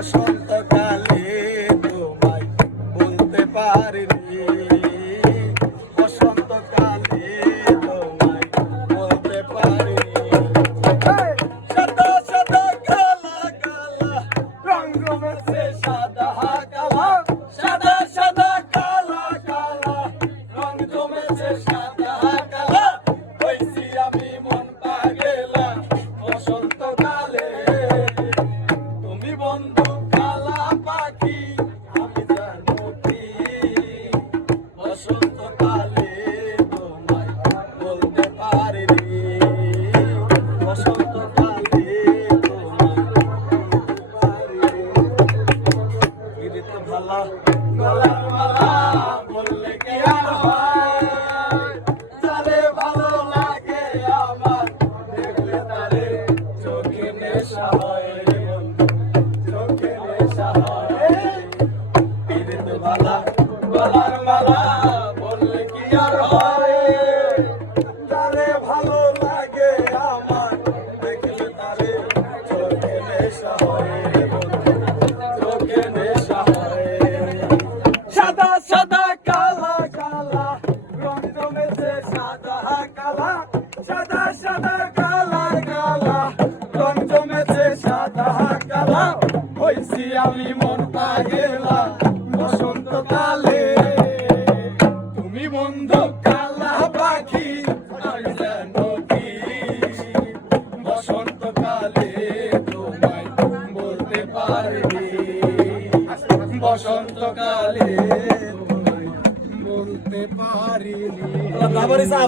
বসন্তকালে তোমায় বলতে পারিনি, বসন্তকালে তোমায় বলতে পারিনি। সাদা সাদা কালা কালা রং জমেছে সাদা কালা, সাদা সাদা কালা কালা রং জমেছে সাদা কালা। হইছি আমি মন পাগেলা বসন্তকালে, তুমি বন্ধু কালা পাখি আমি জানো কি, বসন্তকালে তোমায় বলতে পারিনি, বসন্তকালে তোমায় বলতে পারিনি। গিরিত ভালা গলার মালা বললে কি আর হয়, তারে ভালো লাগে আমার দেখলে তারে চোখে নেশা হয়, চোখে নেশা হয়। গিরিত ভালা গলার মালা বললে কি আর হয়, তারে ভালো লাগে আমার দেখলে তারে চোখে নেশা হয়, চোখে নেশা হয়। সাদা সাদা কালা কালা রং জমেছে সাদা কালা, সাদা সাদা কালা কালা রং জমেছে সাদা কালা। হইছি আমি মন পাগেলা বসন্তকালে, তুমি বন্ধু কালা পাখি আমি জানো কি, বসন্তকালে তোমায় বলতে পারিনি, বসন্তকালে তোমায় বলতে পারিনি।